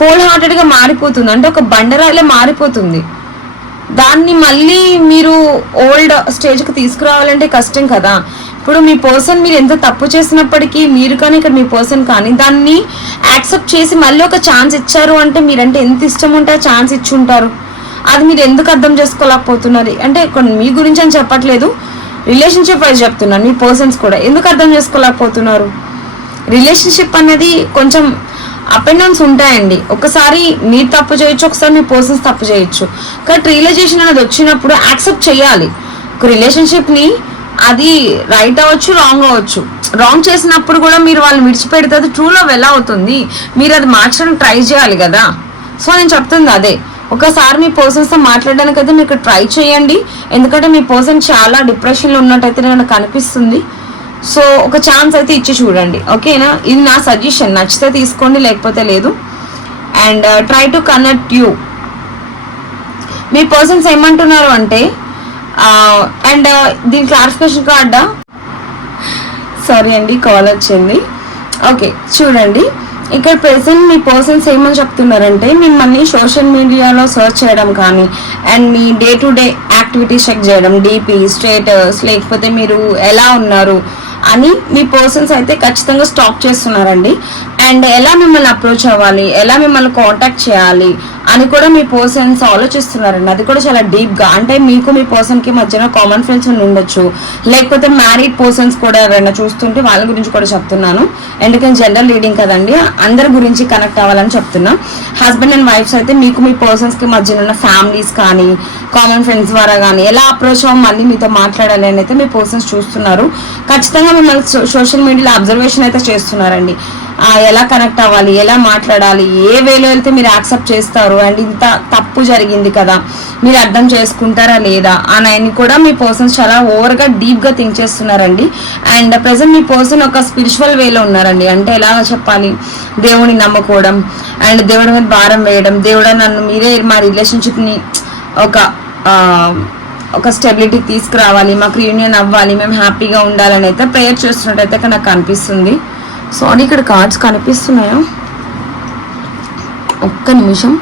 కోల్డ్ హార్టెడ్గా మారిపోతుంది, అంటే ఒక బండరాయిలా మారిపోతుంది. దాన్ని మళ్ళీ మీరు ఓల్డ్ స్టేజ్కి తీసుకురావాలంటే కష్టం కదా. ఇప్పుడు మీ పర్సన్ మీరు ఎంత తప్పు చేసినప్పటికీ మీరు కానీ ఇక్కడ మీ పర్సన్ కానీ దాన్ని యాక్సెప్ట్ చేసి మళ్ళీ ఒక ఛాన్స్ ఇచ్చారు అంటే మీరంటే ఎంత ఇష్టం ఉంటే ఆ ఛాన్స్ ఇచ్చి ఉంటారు. అది మీరు ఎందుకు అర్థం చేసుకోలేకపోతున్నారు అంటే మీ గురించి అని చెప్పట్లేదు, రిలేషన్షిప్ వైజ్ చెప్తున్నాను. మీ పర్సన్స్ కూడా ఎందుకు అర్థం చేసుకోలేకపోతున్నారు? రిలేషన్షిప్ అనేది కొంచెం అప్ అండ్ డౌన్స్ ఉంటాయండి. ఒకసారి మీరు తప్పు చేయొచ్చు, ఒకసారి మీ పర్సన్స్ తప్పు చేయొచ్చు. కానీ రియలైజేషన్ అనేది వచ్చినప్పుడు యాక్సెప్ట్ చేయాలి. ఒక రిలేషన్షిప్ని అది రైట్ అవ్వచ్చు, రాంగ్ అవ్వచ్చు. రాంగ్ చేసినప్పుడు కూడా మీరు వాళ్ళని విడిచిపెడితే అది ట్రూ లవ్ ఎలా అవుతుంది? మీరు అది మార్చడానికి ట్రై చేయాలి కదా. సో నేను చెప్తుంది అదే, ఒకసారి మీ పర్సన్స్తో మాట్లాడడానికి అయితే మీకు ట్రై చేయండి. ఎందుకంటే మీ పర్సన్ చాలా డిప్రెషన్లో ఉన్నట్టయితే నాకు కనిపిస్తుంది. సో ఒక ఛాన్స్ అయితే ఇచ్చి చూడండి, ఓకేనా? ఇది నా సజెషన్, నచ్చితే తీసుకోండి, లేకపోతే లేదు. And try to connect you. మీ పర్సన్స్ ఏమంటున్నారు అంటే అండ్ దీని క్లారిఫికేషన్ కార్డా, సారీ అండి కాల్ వచ్చింది. ఓకే చూడండి, ఇక్కడ ప్రెసెంట్ మీ పర్సన్స్ ఏమని చెప్తున్నారంటే మిమ్మల్ని సోషల్ మీడియాలో సర్చ్ చేయడం కానీ అండ్ మీ day to day activities check చేయడం, డిపి, స్టేటస్, లేకపోతే మీరు ఎలా ఉన్నారు అని మీ పర్సన్స్ అయితే ఖచ్చితంగా స్టాక్ చేస్తున్నారండి. అండ్ ఎలా మిమ్మల్ని అప్రోచ్ అవ్వాలి, ఎలా మిమ్మల్ని కాంటాక్ట్ చేయాలి అని కూడా మీ పర్సన్స్ ఆలోచిస్తున్నారండి. అది కూడా చాలా డీప్గా, అంటే మీకు మీ పర్సన్కి మధ్యన కామన్ ఫ్రెండ్స్ ఉండొచ్చు, లేకపోతే మ్యారీడ్ పర్సన్స్ కూడా ఎవరైనా చూస్తుంటే వాళ్ళ గురించి కూడా చెప్తున్నాను. ఎందుకంటే జనరల్ రీడింగ్ కదండి, అందరి గురించి కనెక్ట్ అవ్వాలని చెప్తున్నా. హస్బెండ్ అండ్ వైఫ్స్ అయితే మీకు మీ పర్సన్స్కి మధ్యన ఉన్న ఫ్యామిలీస్ కానీ కామన్ ఫ్రెండ్స్ ద్వారా కానీ ఎలా అప్రోచ్ అవ్వం మళ్ళీ మీతో మాట్లాడాలి అని అయితే మీ పర్సన్స్ చూస్తున్నారు. ఖచ్చితంగా మిమ్మల్ని సోషల్ మీడియాలో అబ్జర్వేషన్ అయితే చేస్తున్నారండి. ఎలా కనెక్ట్ అవ్వాలి, ఎలా మాట్లాడాలి, ఏ వేలో వెళ్తే మీరు యాక్సెప్ట్ చేస్తారు, అండ్ ఇంత తప్పు జరిగింది కదా మీరు అర్థం చేసుకుంటారా లేదా అని కూడా మీ పర్సన్స్ చాలా ఓవర్గా డీప్గా థింక్ చేస్తున్నారండి. అండ్ ప్రెసెంట్ మీ పర్సన్ ఒక స్పిరిచువల్ వేలో ఉన్నారండి. అంటే ఎలా చెప్పాలి, దేవుడిని నమ్ముకోవడం అండ్ దేవుడి మీద భారం వేయడం, దేవుడా నన్ను మీరే మా రిలేషన్షిప్ని ఒక స్టెబిలిటీకి తీసుకురావాలి, మాకు రీయూనియన్ అవ్వాలి, మేము హ్యాపీగా ఉండాలని అయితే ప్రేయర్ చేస్తున్నట్టయితే నాకు కనిపిస్తుంది. సారీ ఇక్కడ కార్డ్స్ కనిపిస్తున్నాయా, ఒక్క నిమిషం.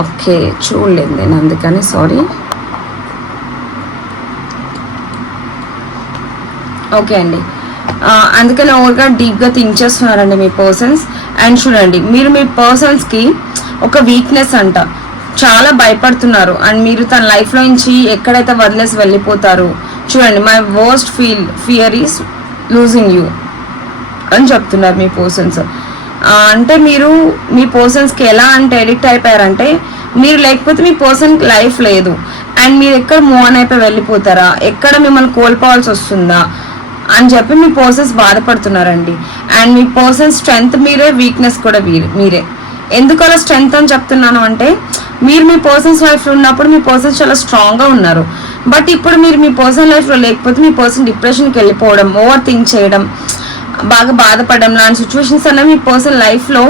ఓకే చూడలేదు నేను, అందుకని సారీ. ఓకే అండి, అందుకని ఓవర్గా డీప్గా థింక్ చేస్తున్నారండి మీ పర్సన్స్. అండ్ చూడండి, మీరు మీ పర్సన్స్కి ఒక వీక్నెస్ అంట, చాలా భయపడుతున్నారు అండ్ మీరు తన లైఫ్లో నుంచి ఎక్కడైతే వదిలేసి వెళ్ళిపోతారు. చూడండి, my worst fear is losing you అని చెప్తున్నారు మీ పర్సన్స్. అంటే మీరు మీ పర్సన్స్కి ఎలా అంటే ఎడిక్ట్ అయిపోయారంటే, మీరు లేకపోతే మీ పర్సన్కి లైఫ్ లేదు అండ్ మీరు ఎక్కడ మూవ్ ఆన్ అయిపోయి వెళ్ళిపోతారా, ఎక్కడ మిమ్మల్ని కోల్పోవాల్సి వస్తుందా అని చెప్పి మీ పర్సన్స్ బాధపడుతున్నారండి. అండ్ మీ పర్సన్ స్ట్రెంగ్త్ మీరే, వీక్నెస్ కూడా మీరే. ఎందుకు అలా స్ట్రెంగ్త్ అని చెప్తున్నాను అంటే, మీరు మీ పర్సన్స్ లైఫ్లో ఉన్నప్పుడు మీ పర్సన్స్ చాలా స్ట్రాంగ్గా ఉన్నారు. బట్ ఇప్పుడు మీరు మీ పర్సనల్ లైఫ్లో లేకపోతే మీ పర్సన్ డిప్రెషన్కి వెళ్ళిపోవడం, ఓవర్ థింక్ చేయడం, బాగా బాధపడడం లాంటి సిచ్యువేషన్స్ అనేవి మీ పర్సనల్ లైఫ్లో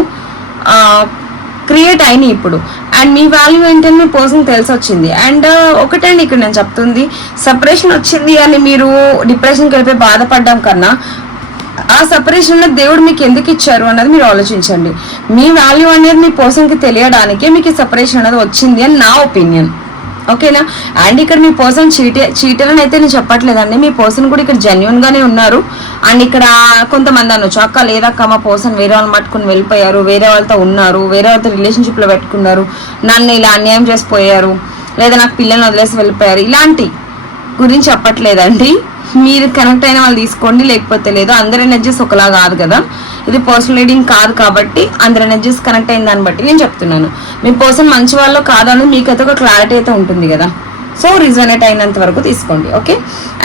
క్రియేట్ అయినాయి ఇప్పుడు. అండ్ మీ వాల్యూ ఏంటని మీ పర్సన్ తెలిసి వచ్చింది. అండ్ ఒకటండి ఇక్కడ నేను చెప్తుంది, సెపరేషన్ వచ్చింది అని మీరు డిప్రెషన్కి వెళ్ళిపోయి బాధపడడం కన్నా ఆ సెపరేషన్లో దేవుడు మీకు ఎందుకు ఇచ్చారు అన్నది మీరు ఆలోచించండి. మీ వాల్యూ అనేది మీ పర్సన్కి తెలియడానికే మీకు ఈ సెపరేషన్ అనేది వచ్చింది అని నా ఒపీనియన్, ఓకేనా? అండ్ ఇక్కడ మీ పర్సన్ చీటర్ అని అయితే నేను చెప్పట్లేదండి, మీ పర్సన్ కూడా ఇక్కడ జెన్యున్గానే ఉన్నారు. అండ్ ఇక్కడ కొంతమంది అనొచ్చు, అక్క లేదక్క మా పర్సన్ వేరే వాళ్ళని పట్టుకుని వెళ్ళిపోయారు, వేరే వాళ్ళతో ఉన్నారు, వేరే వాళ్ళతో రిలేషన్షిప్లో పెట్టుకున్నారు, నన్ను ఇలా అన్యాయం చేసిపోయారు, లేదా నాకు పిల్లల్ని వదిలేసి వెళ్ళిపోయారు, ఇలాంటి గురించి చెప్పట్లేదండి. మీరు కనెక్ట్ అయిన వాళ్ళు తీసుకోండి, లేకపోతే లేదు. అందరి ఎనర్జీస్ ఒకలా కాదు కదా, ఇది పర్సనల్ రీడింగ్ కాదు కాబట్టి అందరి ఎనర్జీస్ కనెక్ట్ అయిన దాన్ని బట్టి నేను చెప్తున్నాను. మీ పర్సన్ మంచి వాళ్ళు కాదని మీకైతే ఒక క్లారిటీ అయితే ఉంటుంది కదా. సో రిజనేట్ అయినంత వరకు తీసుకోండి, ఓకే?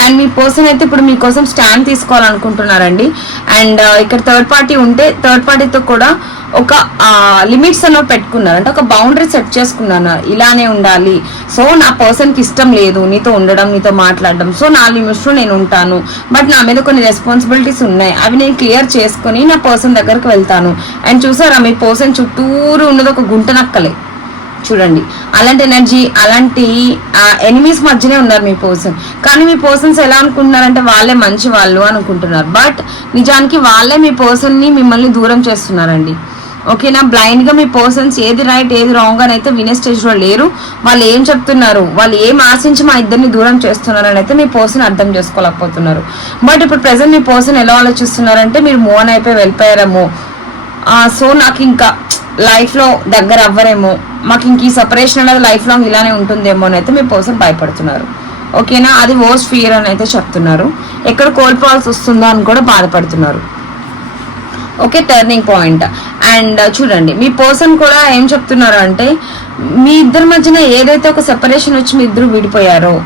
అండ్ మీ పర్సన్ అయితే ఇప్పుడు మీకోసం స్టాండ్ తీసుకోవాలనుకుంటున్నారండి. అండ్ ఇక్కడ థర్డ్ పార్టీ ఉంటే థర్డ్ పార్టీతో కూడా ఒక లిమిట్స్ అనేవి పెట్టుకున్నారు, అంటే ఒక బౌండరీ సెట్ చేసుకున్నాను, ఇలానే ఉండాలి. సో నా పర్సన్కి ఇష్టం లేదు నీతో ఉండడం, నీతో మాట్లాడడం, సో నా లిమిట్స్లో నేను ఉంటాను. బట్ నా మీద కొన్ని రెస్పాన్సిబిలిటీస్ ఉన్నాయి, అవి నేను క్లియర్ చేసుకొని నా పర్సన్ దగ్గరకు వెళ్తాను. అండ్ చూసారా, మీ పర్సన్ చుట్టూరు ఉన్నది ఒక గుంట నక్కలే, చూడండి, అలాంటి ఎనర్జీ, అలాంటి ఎనిమీస్ మధ్యనే ఉన్నారు మీ పర్సన్. కానీ మీ పర్సన్స్ ఎలా అనుకుంటున్నారంటే వాళ్ళే మంచి వాళ్ళు అనుకుంటున్నారు, బట్ నిజానికి వాళ్ళే మీ పర్సన్ని మిమ్మల్ని దూరం చేస్తున్నారండి. ఓకేనా, బ్లైండ్ గా మీ పర్సన్స్ ఏది రైట్ ఏది రాంగ్ అని అయితే వినే స్టేజ్ లో లేరు. వాళ్ళు ఏం చెప్తున్నారు, వాళ్ళు ఏం ఆశించి మా ఇద్దరిని దూరం చేస్తున్నారు అని అయితే మీ పర్సన్ అర్థం చేసుకోలేకపోతున్నారు. బట్ ఇప్పుడు ప్రెసెంట్ మీ పర్సన్ ఎలా ఆలోచిస్తున్నారంటే మీరు మూవ్ ఆన్ అయిపోయి వెళ్ళిపోయారేమో, సో నాకు ఇంకా లైఫ్ లో దగ్గర అవ్వరేమో, మాకు ఇంక ఈ సెపరేషన్ అనేది లైఫ్ లాంగ్ ఇలానే ఉంటుందేమో అని అయితే మీ పర్సన్ భయపడుతున్నారు. ఓకేనా, అది వర్స్ట్ ఫియర్ అని అయితే చెప్తున్నారు. ఎక్కడ కోల్పోవాల్సి వస్తుందో అని కూడా బాధపడుతున్నారు. Okay, turning point. అండ్ చూడండి, మీ పర్సన్ కూడా ఏం చెప్తున్నారు అంటే మీ ఇద్దరి మధ్యన ఏదైతే ఒక సెపరేషన్ వచ్చి మీ ఇద్దరు విడిపోయారో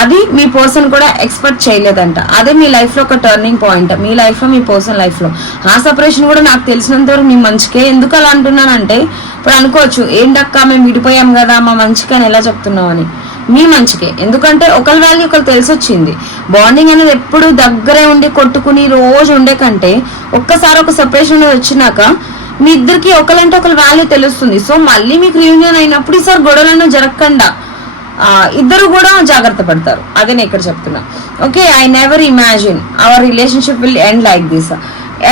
అది మీ పర్సన్ కూడా ఎక్స్పెక్ట్ చేయలేదంట. అదే మీ లైఫ్ లో ఒక టర్నింగ్ పాయింట్, మీ లైఫ్ లో మీ పర్సన్ లైఫ్ లో. ఆ సెపరేషన్ కూడా నాకు తెలిసినంత వరకు మీ మంచికే. ఎందుకు అలా అంటున్నానంటే ఇప్పుడు అనుకోవచ్చు, ఏంటక్క మేము విడిపోయాం కదా మా మంచికే అని ఎలా చెప్తున్నావు అని. మీ మంచికే, ఎందుకంటే ఒకరి వాల్యూ ఒకరు తెలిసి వచ్చింది. బాండింగ్ అనేది ఎప్పుడు దగ్గరే ఉండి కొట్టుకుని రోజు ఉండే కంటే ఒక్కసారి ఒక సెపరేషన్ వచ్చినాక మీ ఇద్దరికి ఒకరంటే ఒకరి వాల్యూ తెలుస్తుంది. సో మళ్ళీ మీకు రీయూనియన్ అయినప్పుడు ఈసారి గొడవలను జరగకుండా ఇద్దరు కూడా జాగ్రత్త పడతారు. అదే నేను ఇక్కడ చెప్తున్నా. Okay, I never imagine our relationship will end like this.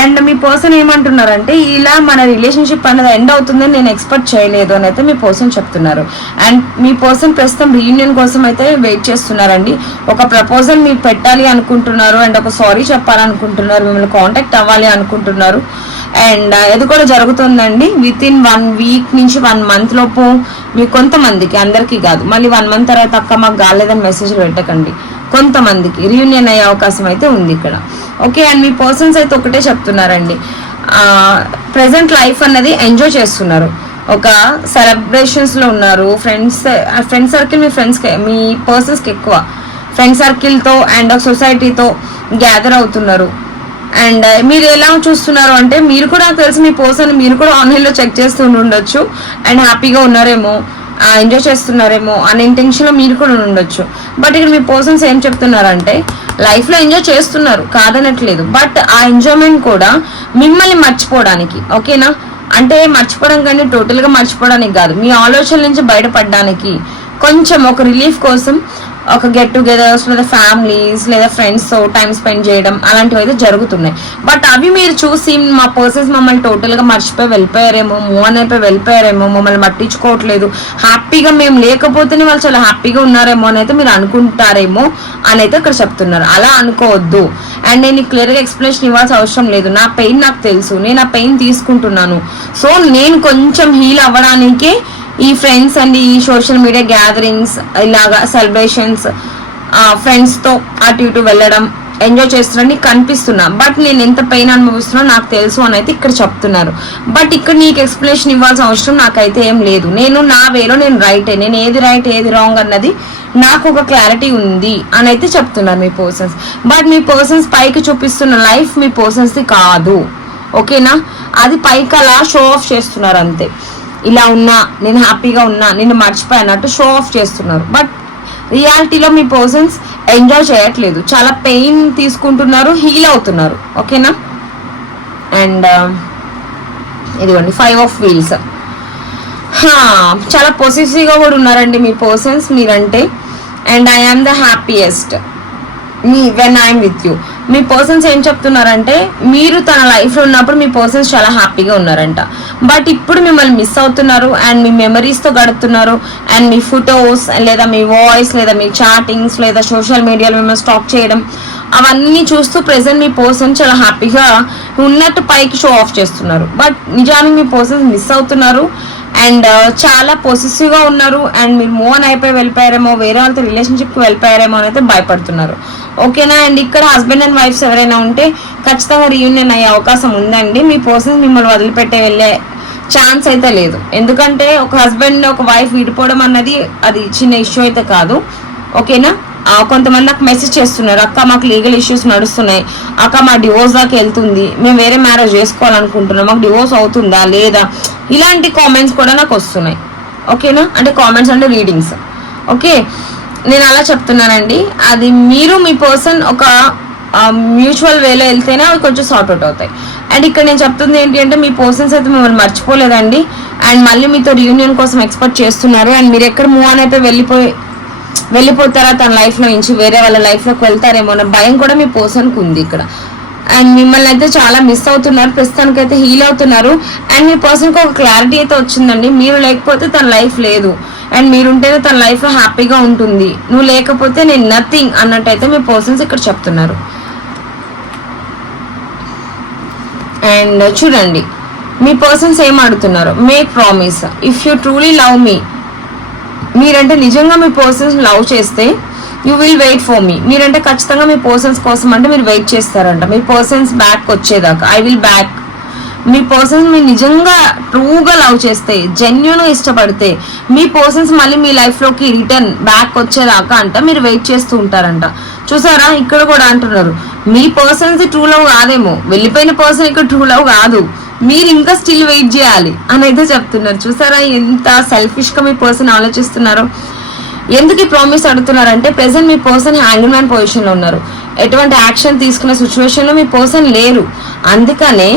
And మీ పర్సన్ ఏమంటున్నారంటే ఇలా మన రిలేషన్షిప్ అనేది ఎండ్ అవుతుందని నేను ఎక్స్పెక్ట్ చేయలేదు అని అయితే మీ పర్సన్ చెప్తున్నారు. అండ్ మీ పర్సన్ ప్రస్తుతం రీయూనియన్ కోసం అయితే వెయిట్ చేస్తున్నారండి. ఒక ప్రపోజల్ మీకు పెట్టాలి అనుకుంటున్నారు, అండ్ ఒక సారీ చెప్పాలనుకుంటున్నారు, మిమ్మల్ని కాంటాక్ట్ అవ్వాలి అనుకుంటున్నారు. అండ్ ఇది కూడా జరుగుతుందండి విత్ ఇన్ 1 వీక్ నుంచి 1 మంత్ లోపు. మీకు కొంతమందికి, అందరికీ కాదు, మళ్ళీ 1 మంత్ తర్వాత అక్క మాకు కాలేదని మెసేజ్లు పెట్టకండి. కొంతమందికి రీయూనియన్ అయ్యే అవకాశం అయితే ఉంది ఇక్కడ. ఓకే, అండ్ మీ పర్సన్స్ అయితే ఒకటే చెప్తున్నారండి, ప్రెసెంట్ లైఫ్ అన్నది ఎంజాయ్ చేస్తున్నారు. ఒక సెలబ్రేషన్స్ లో ఉన్నారు. ఫ్రెండ్ సర్కిల్ మీ పర్సన్స్కి ఎక్కువ ఫ్రెండ్ సర్కిల్తో అండ్ ఒక సొసైటీతో గ్యాదర్ అవుతున్నారు. అండ్ మీరు ఎలా చూస్తున్నారు అంటే మీరు కూడా తెలిసి మీ పర్సన్ మీరు కూడా ఆన్లైన్లో చెక్ చేస్తూ ఉండొచ్చు. అండ్ హ్యాపీగా ఉన్నారేమో, ఎంజాయ్ చేస్తున్నారేమో అనే ఇంటెన్షన్లో మీరు కూడా ఉండొచ్చు. బట్ ఇక్కడ మీ పర్సన్స్ ఏం చెప్తున్నారంటే లైఫ్లో ఎంజాయ్ చేస్తున్నారు కాదనట్లేదు, బట్ ఆ ఎంజాయ్మెంట్ కూడా మిమ్మల్ని మర్చిపోవడానికి. ఓకేనా, అంటే మర్చిపోవడం కానీ టోటల్గా మర్చిపోవడానికి కాదు, మీ ఆలోచనల నుంచి బయటపడడానికి కొంచెం ఒక రిలీఫ్ కోసం ఒక గెట్ టుగెదర్స్ లేదా ఫ్యామిలీస్ లేదా ఫ్రెండ్స్తో టైం స్పెండ్ చేయడం అలాంటివి అయితే జరుగుతున్నాయి. బట్ అవి మీరు చూసి మా పర్సన్స్ మమ్మల్ని టోటల్గా మర్చిపోయి వెళ్ళిపోయారేమో, మూవ్ ఆన్ అయిపోయి వెళ్ళిపోయారేమో, మమ్మల్ని పట్టించుకోవట్లేదు, హ్యాపీగా మేము లేకపోతేనే వాళ్ళు చాలా హ్యాపీగా ఉన్నారేమో అని అయితే మీరు అనుకుంటారేమో అని అయితే ఇక్కడ చెప్తున్నారు. అలా అనుకోవద్దు. అండ్ నేను క్లియర్గా ఎక్స్ప్లెనేషన్ ఇవ్వాల్సిన అవసరం లేదు. నా పెయిన్ నాకు తెలుసు, నేను ఆ పెయిన్ తీసుకుంటున్నాను. సో నేను కొంచెం హీల్ అవ్వడానికే ఈ ఫ్రెండ్స్ అండ్ ఈ సోషల్ మీడియా గ్యాదరింగ్స్, ఇలాగా సెలబ్రేషన్స్, ఫ్రెండ్స్తో అటు ఇటు వెళ్ళడం, ఎంజాయ్ చేస్తున్నారని కనిపిస్తున్నా. బట్ నేను ఎంత పెయిన్ అనుభవిస్తున్నా నాకు తెలుసు అని అయితే ఇక్కడ చెప్తున్నారు. బట్ ఇక్కడ నీకు ఎక్స్ప్లెనేషన్ ఇవ్వాల్సిన అవసరం నాకైతే ఏం లేదు. నేను నా వేలో నేను రైటే, నేను ఏది రైట్ ఏది రాంగ్ అన్నది నాకు ఒక క్లారిటీ ఉంది అని అయితే చెప్తున్నారు మీ పర్సన్స్. బట్ మీ పర్సన్స్ పైకి చూపిస్తున్న లైఫ్ మీ పర్సన్స్ది కాదు. ఓకేనా, అది పైకి అలా షో ఆఫ్ చేస్తున్నారు అంతే. ఇలా ఉన్నా, నేను హ్యాపీగా ఉన్నా, నేను మర్చిపోయినట్టు షో ఆఫ్ చేస్తున్నారు. బట్ రియాలిటీలో మీ పర్సన్స్ ఎంజాయ్ చేయట్లేదు, చాలా పెయిన్ తీసుకుంటున్నారు, హీల్ అవుతున్నారు. ఓకేనా, అండ్ ఇదిగోండి 5 ఆఫ్ వీల్స్. చాలా పొసెసివ్గా కూడా ఉన్నారండి మీ పర్సన్స్ మీరంటే. And I am the happiest when I'm with you. మీ పర్సన్స్ ఏం చెప్తున్నారంటే మీరు తన లైఫ్లో ఉన్నప్పుడు మీ పర్సన్స్ చాలా హ్యాపీగా ఉన్నారంట. బట్ ఇప్పుడు మిమ్మల్ని మిస్ అవుతున్నారు అండ్ మీ మెమరీస్తో గడుపుతున్నారు. అండ్ మీ ఫొటోస్ లేదా మీ వాయిస్ లేదా మీ చాటింగ్స్ లేదా సోషల్ మీడియాలో మిమ్మల్ని స్టాక్ చేయడం అవన్నీ చూస్తూ ప్రెసెంట్ మీ పర్సన్ చాలా హ్యాపీగా ఉన్నట్టు పైకి షో ఆఫ్ చేస్తున్నారు. బట్ నిజానికి మీ పర్సన్స్ మిస్ అవుతున్నారు అండ్ చాలా పొసెసివ్గా ఉన్నారు. అండ్ మీరు మూవ్ ఆన్ అయిపోయి వెళ్ళిపోయారేమో, వేరే వాళ్ళతో రిలేషన్షిప్కి వెళ్ళిపోయారేమో అని అయితే భయపడుతున్నారు. ఓకేనా, అండ్ ఇక్కడ హస్బెండ్ అండ్ వైఫ్స్ ఎవరైనా ఉంటే ఖచ్చితంగా రీయూనియన్ అయ్యే అవకాశం ఉందండి. మీ పర్సన్స్ మిమ్మల్ని వదిలిపెట్టే వెళ్ళే ఛాన్స్ అయితే లేదు. ఎందుకంటే ఒక హస్బెండ్ ఒక వైఫ్ విడిపోవడం అన్నది అది చిన్న ఇష్యూ అయితే కాదు. ఓకేనా, కొంతమంది నాకు మెసేజ్ చేస్తున్నారు, అక్క మాకు లీగల్ ఇష్యూస్ నడుస్తున్నాయి, అక్క మా డివోర్స్ దాకా వెళ్తుంది, మేము వేరే మ్యారేజ్ చేసుకోవాలనుకుంటున్నాం, మాకు డివోర్స్ అవుతుందా లేదా, ఇలాంటి కామెంట్స్ కూడా నాకు వస్తున్నాయి. ఓకేనా, అంటే కామెంట్స్ అంటే రీడింగ్స్. ఓకే, నేను అలా చెప్తున్నానండి. అది మీరు మీ పర్సన్ ఒక మ్యూచువల్ వేలో వెళ్తేనే అవి కొంచెం సార్ట్ అవుట్ అవుతాయి. అండ్ ఇక్కడ నేను చెప్తుంది ఏంటి అంటే మీ పర్సన్స్ అయితే మిమ్మల్ని మర్చిపోలేదండి అండ్ మళ్ళీ మీతో రియూనియన్ కోసం ఎక్స్పెక్ట్ చేస్తున్నారు. అండ్ మీరు ఎక్కడ మూవ్ ఆన్ అయిపోయి వెళ్ళిపోతారా తన లైఫ్లో నుంచి, వేరే వాళ్ళ లైఫ్లోకి వెళ్తారేమో అన్న భయం కూడా మీ పర్సన్కి ఉంది ఇక్కడ. అండ్ మిమ్మల్ని అయితే చాలా మిస్ అవుతున్నారు, ప్రస్తుతానికి అయితే హీల్ అవుతున్నారు. అండ్ మీ పర్సన్కి ఒక క్లారిటీ అయితే వచ్చిందండి, మీరు లేకపోతే తన లైఫ్ లేదు అండ్ మీరుంటేనే తన లైఫ్లో హ్యాపీగా ఉంటుంది, నువ్వు లేకపోతే నేను నథింగ్ అన్నట్టయితే మీ పర్సన్స్ ఇక్కడ చెప్తున్నారు. అండ్ చూడండి మీ పర్సన్స్ ఏం అడుగుతున్నారు, make promise if you truly love me. మీరంటే నిజంగా మీ పర్సన్స్ లవ్ చేస్తే you will wait for me. మీరంటే ఖచ్చితంగా మీ పర్సన్స్ కోసం అంటే మీరు వెయిట్ చేస్తారంట మీ పర్సన్స్ బ్యాక్ వచ్చేదాకా. I will back. మీ పర్సన్స్ మీరు నిజంగా ట్రూగా లవ్ చేస్తే, జెన్యూన్గా ఇష్టపడితే మీ పర్సన్స్ మళ్ళీ మీ లైఫ్లోకి రిటర్న్ బ్యాక్ వచ్చేదాకా అంట మీరు వెయిట్ చేస్తూ ఉంటారంట. చూసారా ఇక్కడ కూడా అంటున్నారు మీ పర్సన్స్ ట్రూ లవ్ కాదేమో, వెళ్ళిపోయిన పర్సన్ ఇక్కడ ట్రూ లవ్ కాదు, మీరు ఇంకా స్టిల్ వెయిట్ చేయాలి అని అయితే చెప్తున్నారు. చూసారా ఎంత సెల్ఫిష్గా మీ పర్సన్ ఆలోచిస్తున్నారో. ఎందుకు ఈ ప్రామిస్ అడుగుతున్నారంటే ప్రెసెంట్ మీ పర్సన్ హ్యాంగ్ మ్యాన్ పొజిషన్లో ఉన్నారు, ఎటువంటి యాక్షన్ తీసుకున్న సిచ్యువేషన్లో మీ పర్సన్ లేరు. అందుకనే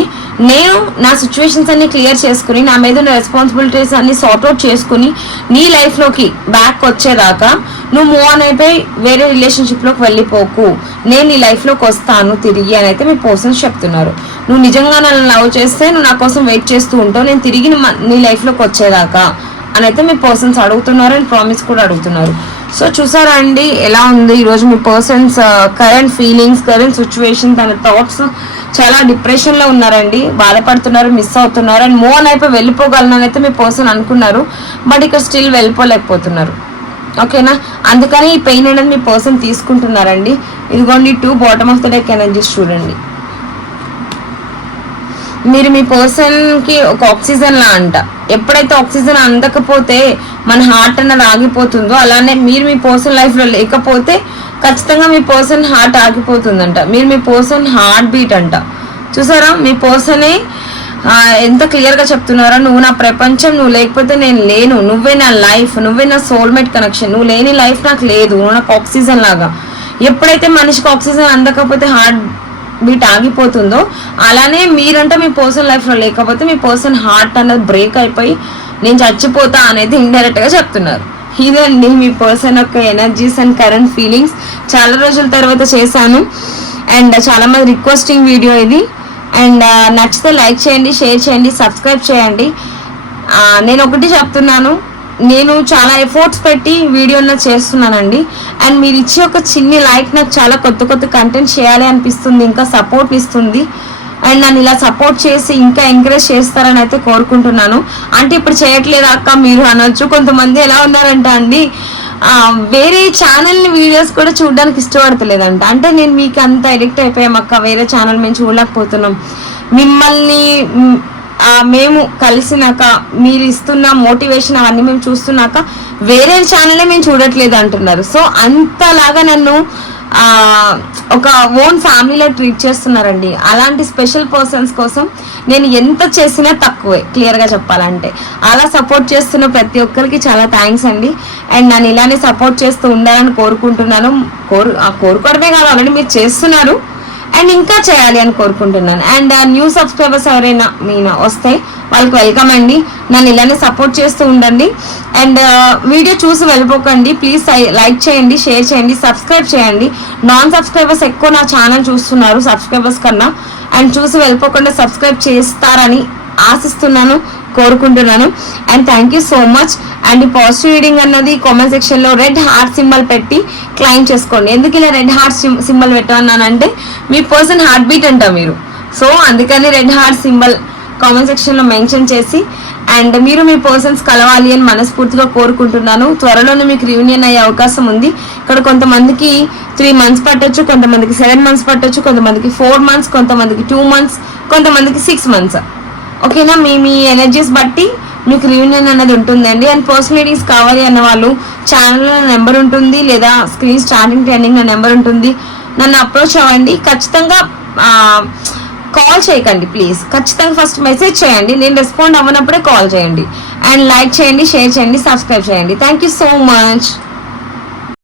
నేను నా సిచ్యువేషన్స్ అన్ని క్లియర్ చేసుకుని నా మీద ఉన్న రెస్పాన్సిబిలిటీస్ అన్ని సార్ట్అవుట్ చేసుకుని నీ లైఫ్లోకి బ్యాక్ వచ్చేదాకా నువ్వు మూవ్ ఆన్ అయిపోయి వేరే రిలేషన్షిప్లోకి వెళ్ళిపోకు, నేను నీ లైఫ్లోకి వస్తాను తిరిగి అని అయితే మీ పర్సన్స్ చెప్తున్నారు. నువ్వు నిజంగా నన్ను లవ్ చేస్తే నువ్వు నా కోసం వెయిట్ చేస్తూ ఉంటావు, నేను తిరిగి నీ లైఫ్లోకి వచ్చేదాకా అని అయితే మీ పర్సన్స్ అడుగుతున్నారు అండ్ ప్రామిస్ కూడా అడుగుతున్నారు. సో చూసారా అండి ఎలా ఉంది ఈరోజు మీ persons current feelings, current situation, తన థాట్స్. చాలా డిప్రెషన్లో ఉన్నారండి, బాధపడుతున్నారు, మిస్ అవుతున్నారు అండ్ మూవ్ ఆన్ అయిపోయి వెళ్ళిపోగలను అని అయితే మీ పర్సన్ అనుకున్నారు. బట్ ఇక్కడ స్టిల్ వెళ్ళిపోలేకపోతున్నారు. ఓకేనా, అందుకని ఈ పెయిన్ అనేది మీ పర్సన్ తీసుకుంటున్నారండి. ఇదిగోండి 2 bottom of the deck energies చూడండి. మీరు మీ పర్సన్కి ఒక ఆక్సిజన్ లా అంట, ఎప్పుడైతే ఆక్సిజన్ అందకపోతే మన హార్ట్ అన్నది ఆగిపోతుందో అలానే మీరు మీ పర్సన్ లైఫ్లో లేకపోతే ఖచ్చితంగా మీ పర్సన్ హార్ట్ ఆగిపోతుందంట. మీరు మీ పర్సన్ హార్ట్ బీట్ అంట. చూసారా మీ పర్సనే ఎంత క్లియర్గా చెప్తున్నారా, నువ్వు నా ప్రపంచం, నువ్వు లేకపోతే నేను లేను, నువ్వే నా లైఫ్, నువ్వే నా సోల్మేట్ కనెక్షన్, నువ్వు లేని లైఫ్ నాకు లేదు, నువ్వు నాకు ఆక్సిజన్ లాగా. ఎప్పుడైతే మనిషికి ఆక్సిజన్ అందకపోతే హార్ట్ బీట్ ఆగిపోతుందో అలానే మీరంటే మీ పర్సన్ లైఫ్లో లేకపోతే మీ పర్సన్ హార్ట్ అన్నది బ్రేక్ అయిపోయి నేను చచ్చిపోతా అనేది ఇండైరెక్ట్గా చెప్తున్నారు. ఇదండి మీ పర్సన్ యొక్క ఎనర్జీస్ అండ్ కరెంట్ ఫీలింగ్స్. చాలా రోజుల తర్వాత చేశాను అండ్ చాలా మంది రిక్వెస్టింగ్ వీడియో ఇది. అండ్ నచ్చితే లైక్ చేయండి, షేర్ చేయండి, సబ్స్క్రైబ్ చేయండి. నేను ఒకటి చెప్తున్నాను, నేను చాలా ఎఫర్ట్స్ పెట్టి వీడియోలో చేస్తున్నానండి అండ్ మీరు ఇచ్చే ఒక చిన్ని లైక్ నాకు చాలా కొత్త కంటెంట్ చేయాలి అనిపిస్తుంది, ఇంకా సపోర్ట్ ఇస్తుంది అండ్ నన్ను ఇలా సపోర్ట్ చేసి ఇంకా ఎంకరేజ్ చేస్తారని అయితే కోరుకుంటున్నాను. అంటే ఇప్పుడు చేయట్లేదు అక్క మీరు అనొచ్చు. కొంతమంది ఎలా ఉన్నారంట అండి, వేరే ఛానల్ వీడియోస్ కూడా చూడడానికి ఇష్టపడతలేదంట. అంటే నేను మీకు అంత ఎడిక్ట్ అయిపోయాం అక్క, వేరే ఛానల్ మేము చూడలేకపోతున్నాం, మిమ్మల్ని మేము కలిసినాక మీరు ఇస్తున్న మోటివేషన్ అవన్నీ మేము చూస్తున్నాక వేరే ఛానలే మేము చూడట్లేదు అంటున్నారు. సో అంతలాగా నన్ను ఒక ఓన్ ఫ్యామిలీలో ట్రీట్ చేస్తున్నారండి. అలాంటి స్పెషల్ పర్సన్స్ కోసం నేను ఎంత చేసినా తక్కువే, క్లియర్గా చెప్పాలంటే. అలా సపోర్ట్ చేస్తున్న ప్రతి ఒక్కరికి చాలా థ్యాంక్స్ అండి. అండ్ నన్ను ఇలానే సపోర్ట్ చేస్తూ ఉండాలని కోరుకుంటున్నాను. కోరుకోవడమే కాదు, ఆల్రెడీ మీరు చేస్తున్నారు అండ్ ఇంకా చేయాలి అని కోరుకుంటున్నాను. అండ్ న్యూ సబ్స్క్రైబర్స్ ఎవరైనా మీనా వస్తే వాళ్ళకి వెల్కమ్ అండి. నన్ను ఇలానే సపోర్ట్ చేస్తూ ఉండండి అండ్ వీడియో చూసి వెళ్ళిపోకండి. ప్లీజ్ లైక్ చేయండి, షేర్ చేయండి, సబ్స్క్రైబ్ చేయండి. నాన్ సబ్స్క్రైబర్స్ ఎక్కువ నా ఛానల్ చూస్తున్నారు సబ్స్క్రైబర్స్ కన్నా. అండ్ చూసి వెళ్ళిపోకుండా సబ్స్క్రైబ్ చేస్తారని ఆశిస్తున్నాను, కోరుకుంటున్నాను. And thank you so much. And ఈ పాజిటివ్ రీడింగ్ అన్నది కామెంట్ సెక్షన్లో రెడ్ హార్ట్ సింబల్ పెట్టి క్లైమ్ చేసుకోండి. ఎందుకు ఇలా రెడ్ హార్ట్ సింబల్ పెట్టమన్నానంటే మీ పర్సన్ హార్ట్ బీట్ అంట మీరు. సో అందుకని రెడ్ హార్ట్ సింబల్ కామెంట్ సెక్షన్లో మెన్షన్ చేసి అండ్ మీరు మీ పర్సన్స్ కలవాలి అని మనస్ఫూర్తిగా కోరుకుంటున్నాను. త్వరలోనే మీకు రియూనియన్ అయ్యే అవకాశం ఉంది. ఇక్కడ కొంతమందికి 3 months పట్టొచ్చు, కొంతమందికి 7 months పట్టొచ్చు, కొంతమందికి 4 months, కొంతమందికి 2 months, కొంతమందికి 6 months. ఓకేనా, మీ ఎనర్జీస్ బట్టి మీకు రియూనియన్ అనేది ఉంటుందండి. అండ్ పర్సనల్ రీడింగ్స్ కావాలి అన్న వాళ్ళు ఛానల్లో నా నెంబర్ ఉంటుంది లేదా స్క్రీన్ స్టార్టింగ్ టు ఎండింగ్ నా నెంబర్ ఉంటుంది, నన్ను అప్రోచ్ అవ్వండి. ఖచ్చితంగా కాల్ చేయకండి ప్లీజ్, ఖచ్చితంగా ఫస్ట్ మెసేజ్ చేయండి. నేను రెస్పాండ్ అవ్వనప్పుడే కాల్ చేయండి. అండ్ లైక్ చేయండి, షేర్ చేయండి, సబ్స్క్రైబ్ చేయండి. Thank you so much.